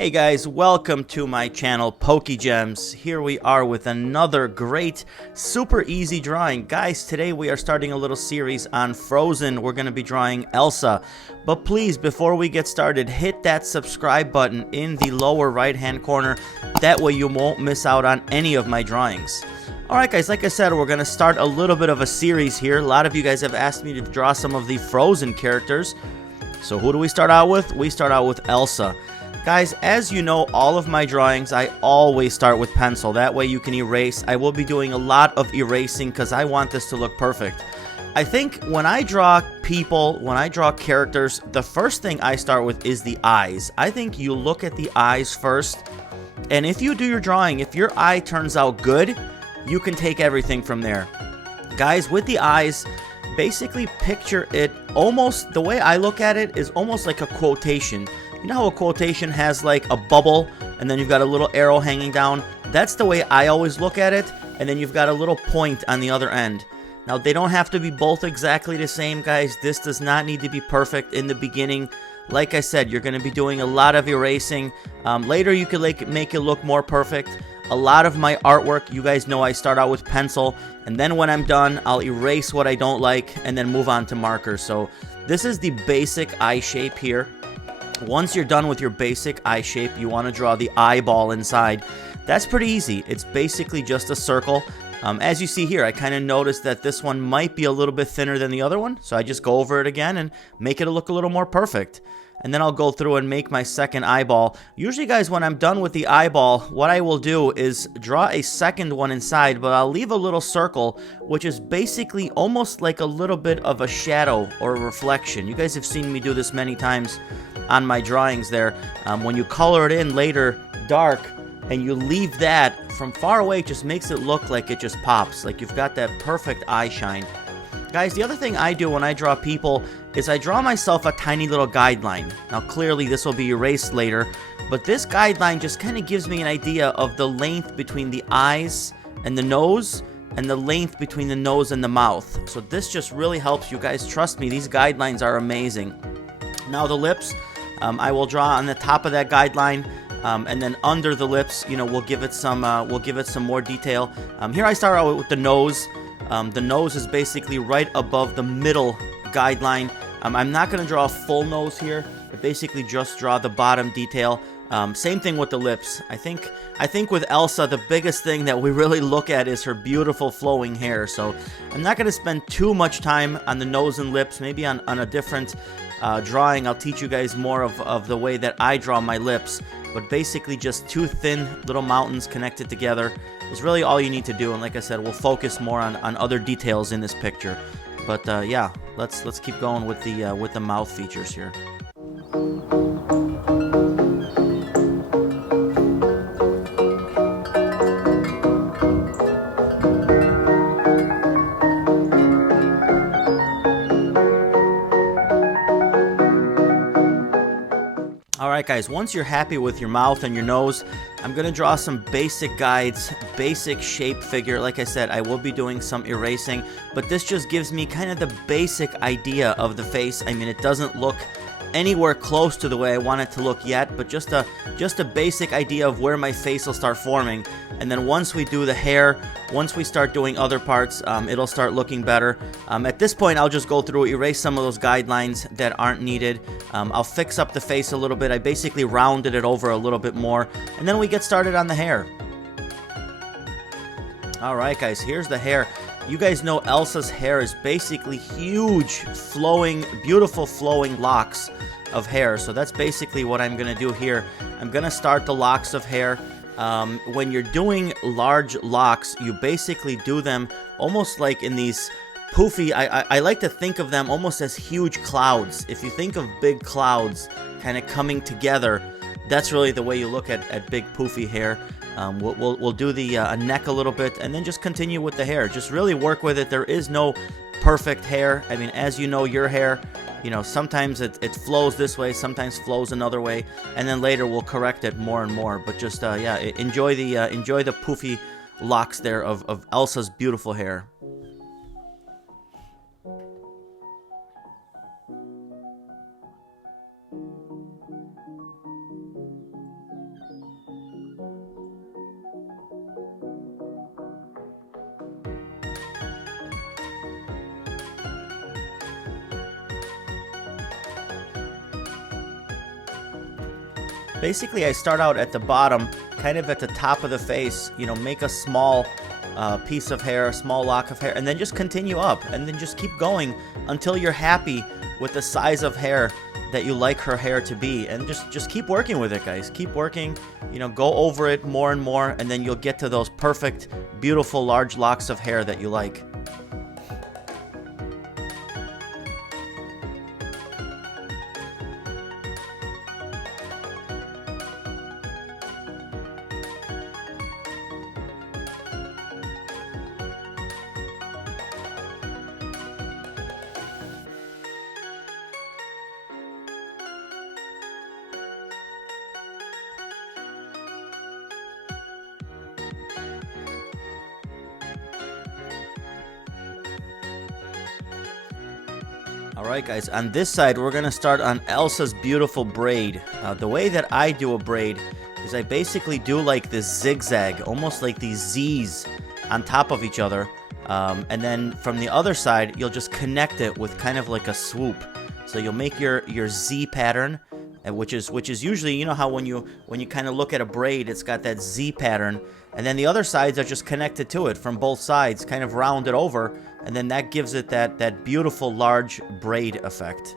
Hey guys, welcome to my channel Pokegemz. Here we are with another great, super easy drawing. Guys, today we are starting a little series on Frozen. We're going to be drawing Elsa. But please, before we get started, hit that subscribe button in the lower right hand corner. That way you won't miss out on any of my drawings. Alright guys, like I said, we're going to start a little bit of a series here. A lot of you guys have asked me to draw some of the Frozen characters. So who do we start out with? We start out with Elsa. Guys, as you know, all of my drawings, I always start with pencil. That way you can erase. I will be doing a lot of erasing because I want this to look perfect. I think when I draw people, when I draw characters, the first thing I start with is the eyes. I think you look at the eyes first. And if you do your drawing, if your eye turns out good, you can take everything from there. Guys, with the eyes, basically picture it almost, the way I look at it is almost like a quotation. You know how a quotation has like a bubble and then you've got a little arrow hanging down? That's the way I always look at it, and then you've got a little point on the other end. Now, they don't have to be both exactly the same, guys. This does not need to be perfect in the beginning. Like I said, you're going to be doing a lot of erasing. Later, you could make it look more perfect. A lot of my artwork, you guys know I start out with pencil, and then when I'm done, I'll erase what I don't like and then move on to markers. So this is the basic eye shape here. Once you're done with your basic eye shape, you want to draw the eyeball inside. That's pretty easy. It's basically just a circle. As you see here, I kind of noticed that this one might be a little bit thinner than the other one, so I just go over it again and make it look a little more perfect. And then I'll go through and make my second eyeball. Usually, guys, when I'm done with the eyeball, what I will do is draw a second one inside, but I'll leave a little circle, which is basically almost like a little bit of a shadow or a reflection. You guys have seen me do this many times on my drawings there. When you color it in later dark and you leave that from far away, it just makes it look like it just pops, like you've got that perfect eye shine. Guys, the other thing I do when I draw people is I draw myself a tiny little guideline. Now, clearly this will be erased later, but this guideline just kind of gives me an idea of the length between the eyes and the nose, and the length between the nose and the mouth. So this just really helps you guys. Trust me, these guidelines are amazing. Now the lips, I will draw on the top of that guideline, and then under the lips, you know, we'll give it some more detail. Here I start out with the nose. The nose is basically right above the middle guideline. I'm not going to draw a full nose here. I basically just draw the bottom detail. Same thing with the lips. I think with Elsa, the biggest thing that we really look at is her beautiful flowing hair. So I'm not going to spend too much time on the nose and lips. Maybe on a different drawing, I'll teach you guys more of the way that I draw my lips. But basically just two thin little mountains connected together is really all you need to do. And like I said, we'll focus more on other details in this picture. But yeah, let's keep going with the mouth features here. Alright guys, once you're happy with your mouth and your nose, I'm going to draw some basic guides, basic shape figure. Like I said, I will be doing some erasing, but this just gives me kind of the basic idea of the face. I mean, it doesn't look anywhere close to the way I want it to look yet, but just a basic idea of where my face will start forming. And then once we do the hair, once we start doing other parts, it'll start looking better. At this point, I'll just go through, erase some of those guidelines that aren't needed. I'll fix up the face a little bit. I basically rounded it over a little bit more, and then we get started on the hair. Alright guys, here's the hair. You guys know Elsa's hair is basically huge, flowing, beautiful flowing locks of hair. So that's basically what I'm going to do here. I'm going to start the locks of hair. When you're doing large locks, you basically do them almost like in these poofy, I like to think of them almost as huge clouds. If you think of big clouds kind of coming together, that's really the way you look at big poofy hair. We'll do the neck a little bit, and then just continue with the hair. Just really work with it. There is no perfect hair. I mean, as you know, your hair, you know, sometimes it flows this way, sometimes flows another way, and then later we'll correct it more and more. But just yeah, enjoy the poofy locks there of Elsa's beautiful hair. Basically, I start out at the bottom, kind of at the top of the face, you know, make a small piece of hair, a small lock of hair, and then just continue up, and then just keep going until you're happy with the size of hair that you like her hair to be. And just keep working with it, guys. Keep working, you know, go over it more and more, and then you'll get to those perfect, beautiful, large locks of hair that you like. Alright guys, on this side we're going to start on Elsa's beautiful braid. The way that I do a braid is I basically do like this zigzag, almost like these Z's on top of each other. And then from the other side you'll just connect it with kind of like a swoop. So you'll make your Z pattern, which is usually, you know how when you kind of look at a braid, it's got that Z pattern, and then the other sides are just connected to it from both sides, kind of rounded over, and then that gives it that beautiful large braid effect.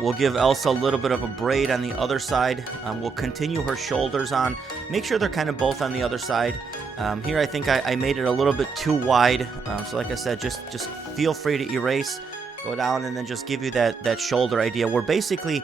We'll give Elsa a little bit of a braid on the other side. We'll continue her shoulders on. Make sure they're kind of both on the other side. Here I think I made it a little bit too wide. So like I said, just feel free to erase, go down, and then just give you that shoulder idea. We're basically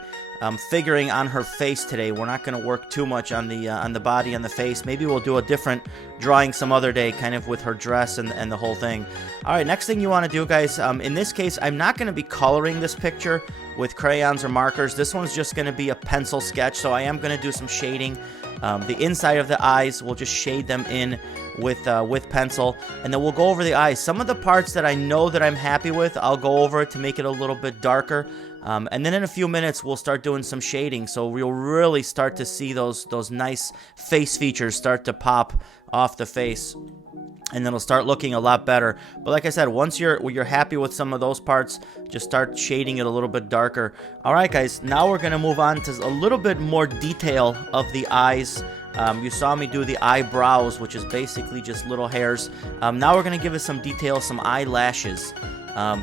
figuring on her face today. We're not going to work too much on the body and the face. Maybe we'll do a different drawing some other day, kind of with her dress and the whole thing. All right, next thing you want to do, guys, in this case, I'm not going to be coloring this picture with crayons or markers. This one's just going to be a pencil sketch, so I am going to do some shading. The inside of the eyes, we'll just shade them in with pencil, and then we'll go over the eyes. Some of the parts that I know that I'm happy with, I'll go over it to make it a little bit darker. And then in a few minutes, we'll start doing some shading, so we'll really start to see those nice face features start to pop off the face, and then it'll start looking a lot better. But like I said, once you're happy with some of those parts, just start shading it a little bit darker. All right, guys, now we're going to move on to a little bit more detail of the eyes. You saw me do the eyebrows, which is basically just little hairs. Now we're going to give it some detail, some eyelashes.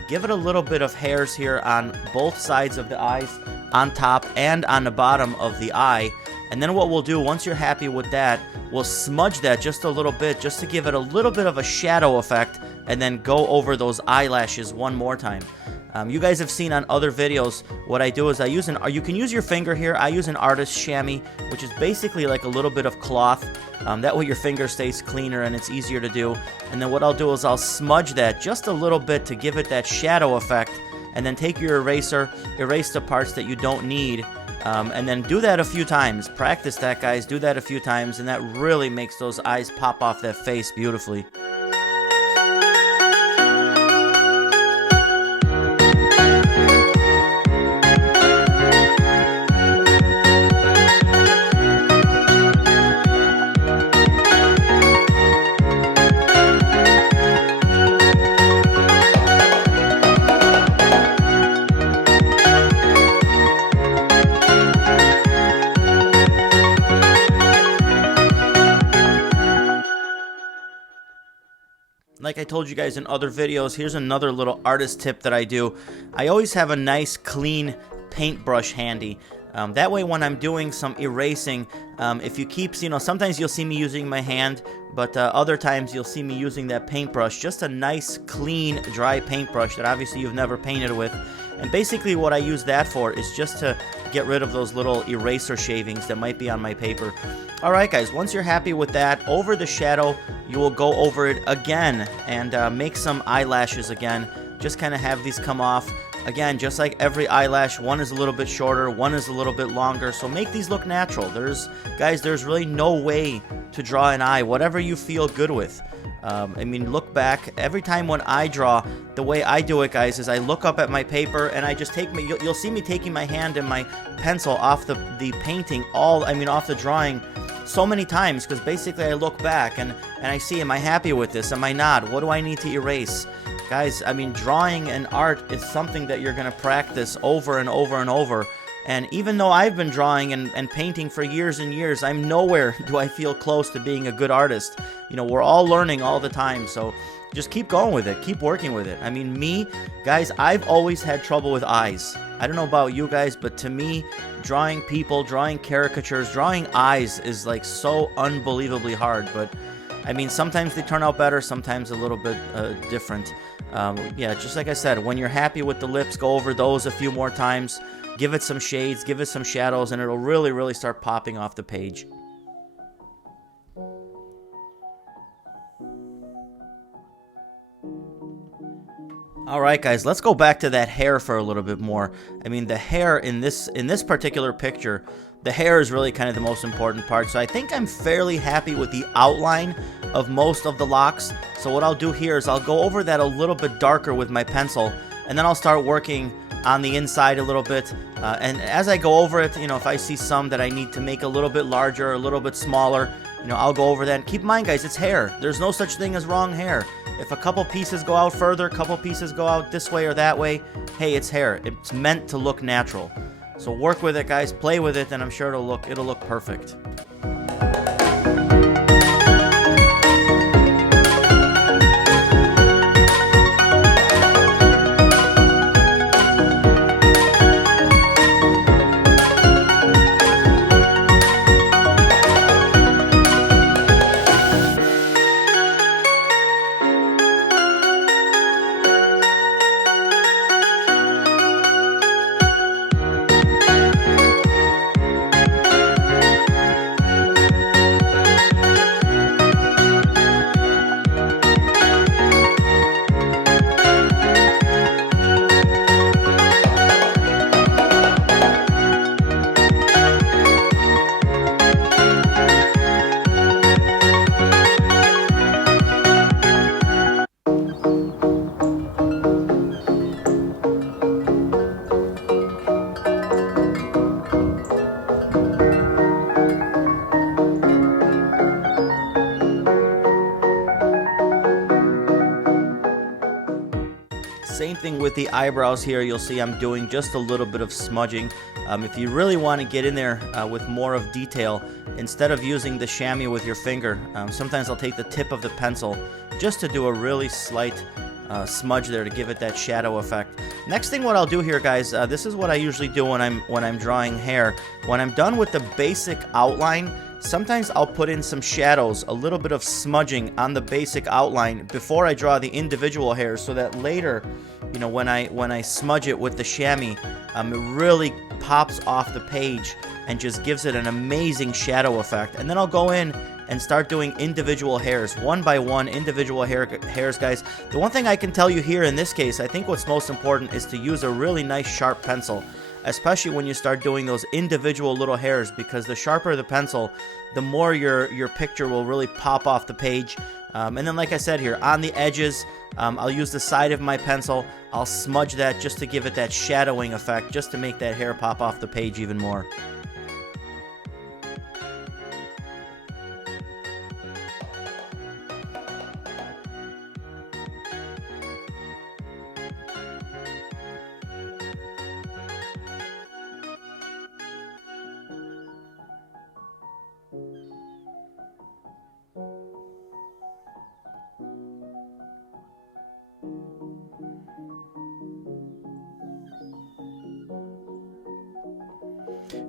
Give it a little bit of hairs here on both sides of the eyes, on top and on the bottom of the eye. And then what we'll do, once you're happy with that, we'll smudge that just a little bit, just to give it a little bit of a shadow effect, and then go over those eyelashes one more time. You guys have seen on other videos, what I do is I use you can use your finger here. I use an artist's chamois, which is basically like a little bit of cloth. That way your finger stays cleaner and it's easier to do. And then what I'll do is I'll smudge that just a little bit to give it that shadow effect, and then take your eraser, erase the parts that you don't need. And then do that a few times. Practice that, guys. Do that a few times, and that really makes those eyes pop off that face beautifully. Like I told you guys in other videos, here's another little artist tip that I do. I always have a nice clean paintbrush handy. That way when I'm doing some erasing, if you keep, sometimes you'll see me using my hand, but other times you'll see me using that paintbrush. Just a nice, clean, dry paintbrush that obviously you've never painted with. And basically what I use that for is just to get rid of those little eraser shavings that might be on my paper. Alright guys, once you're happy with that, over the shadow, you will go over it again and make some eyelashes again. Just kind of have these come off. Again, just like every eyelash, one is a little bit shorter, one is a little bit longer, so make these look natural. Guys, there's really no way to draw an eye, whatever you feel good with. I mean, look back. Every time when I draw, the way I do it, guys, is I look up at my paper and I just take you'll see me taking my hand and my pencil off the painting, off the drawing so many times, because basically I look back and I see, am I happy with this? Am I not? What do I need to erase? Guys, I mean, drawing and art is something that you're going to practice over and over and over. And even though I've been drawing and painting for years and years, I'm nowhere do I feel close to being a good artist. You know, we're all learning all the time, so just keep going with it. Keep working with it. I mean, me, guys, I've always had trouble with eyes. I don't know about you guys, but to me, drawing people, drawing caricatures, drawing eyes is like so unbelievably hard. But I mean, sometimes they turn out better, sometimes a little bit different. Yeah, just like I said, when you're happy with the lips, go over those a few more times. Give it some shades, give it some shadows, and it'll really, really start popping off the page. Alright guys, let's go back to that hair for a little bit more. I mean, the hair in this particular picture, the hair is really kind of the most important part. So I think I'm fairly happy with the outline of most of the locks. So what I'll do here is I'll go over that a little bit darker with my pencil, and then I'll start working on the inside a little bit. And as I go over it, you know, if I see some that I need to make a little bit larger, a little bit smaller, you know, I'll go over that. And keep in mind, guys, it's hair. There's no such thing as wrong hair. If a couple pieces go out further, a couple pieces go out this way or that way, hey, it's hair. It's meant to look natural. So work with it, guys. Play with it, and I'm sure it'll look perfect. Same thing with the eyebrows here. You'll see I'm doing just a little bit of smudging. If you really want to get in there with more of detail, instead of using the chamois with your finger, sometimes I'll take the tip of the pencil just to do a really slight smudge there to give it that shadow effect. Next thing what I'll do here, guys, this is what I usually do when I'm drawing hair. When I'm done with the basic outline, sometimes I'll put in some shadows, a little bit of smudging on the basic outline before I draw the individual hairs, so that later, you know, when I smudge it with the chamois, it really pops off the page and just gives it an amazing shadow effect. And then I'll go in and start doing individual hairs, one by one, individual hairs, guys. The one thing I can tell you here in this case, I think what's most important is to use a really nice sharp pencil, especially when you start doing those individual little hairs, because the sharper the pencil, the more your picture will really pop off the page. And then, like I said here, on the edges, I'll use the side of my pencil. I'll smudge that just to give it that shadowing effect, just to make that hair pop off the page even more.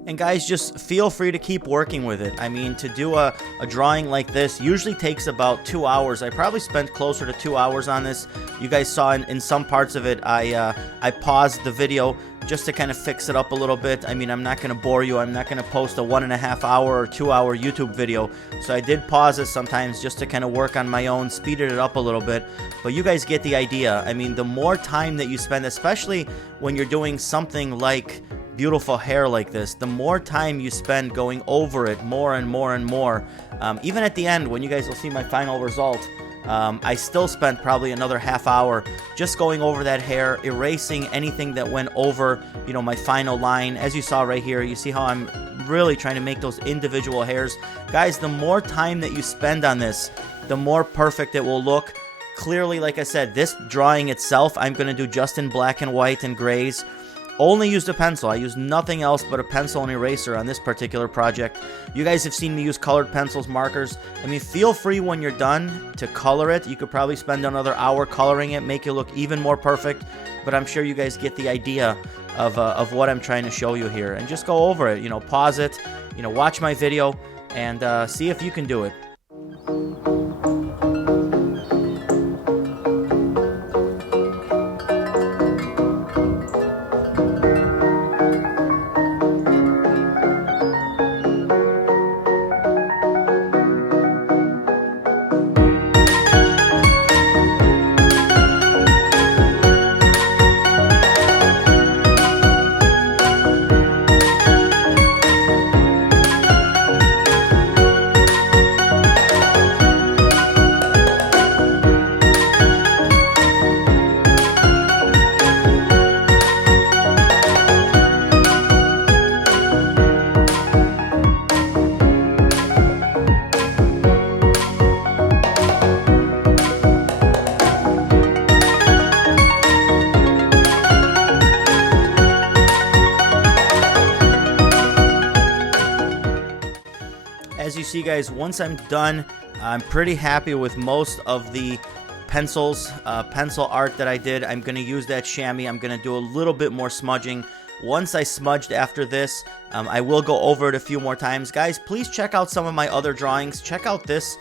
And guys, just feel free to keep working with it. I mean, to do a drawing like this usually takes about 2 hours. I probably spent closer to 2 hours on this. You guys saw in some parts of it, I paused the video just to kind of fix it up a little bit. I mean, I'm not going to bore you. I'm not going to post a 1.5 hour or 2 hour YouTube video. So I did pause it sometimes just to kind of work on my own, speeded it up a little bit. But you guys get the idea. I mean, the more time that you spend, especially when you're doing something like beautiful hair like this, the more time you spend going over it more and more and more. Even at the end, when you guys will see my final result, I still spent probably another half hour just going over that hair, erasing anything that went over, you know, my final line. As you saw right here, you see how I'm really trying to make those individual hairs. Guys, the more time that you spend on this, the more perfect it will look. Clearly, like I said, this drawing itself, I'm going to do just in black and white and grays. Only used a pencil. I used nothing else but a pencil and eraser on this particular project. You guys have seen me use colored pencils, markers. I mean, feel free when you're done to color it. You could probably spend another hour coloring it, make it look even more perfect. But I'm sure you guys get the idea of what I'm trying to show you here. And just go over it, you know, pause it, you know, watch my video, and see if you can do it. As you see, guys, once I'm done, I'm pretty happy with most of the pencil art that I did. I'm going to use that chamois. I'm going to do a little bit more smudging. Once I smudged after this, I will go over it a few more times. Guys, please check out some of my other drawings. Check out this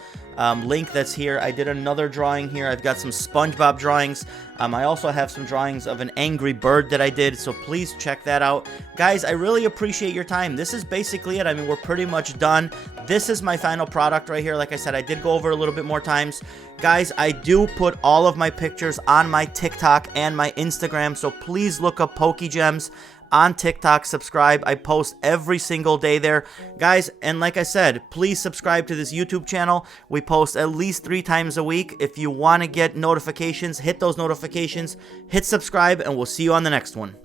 link that's here. I did another drawing here. I've got some SpongeBob drawings. I also have some drawings of an angry bird that I did, so please check that out. Guys, I really appreciate your time. This is basically it. I mean, we're pretty much done. This is my final product right here. Like I said, I did go over it a little bit more times. Guys, I do put all of my pictures on my TikTok and my Instagram, so please look up Pokegemz on TikTok. Subscribe. I post every single day there, guys. And like I said, please subscribe to this YouTube channel. We post at least 3 times a week. If you want to get notifications, hit those notifications, hit subscribe, and we'll see you on the next one.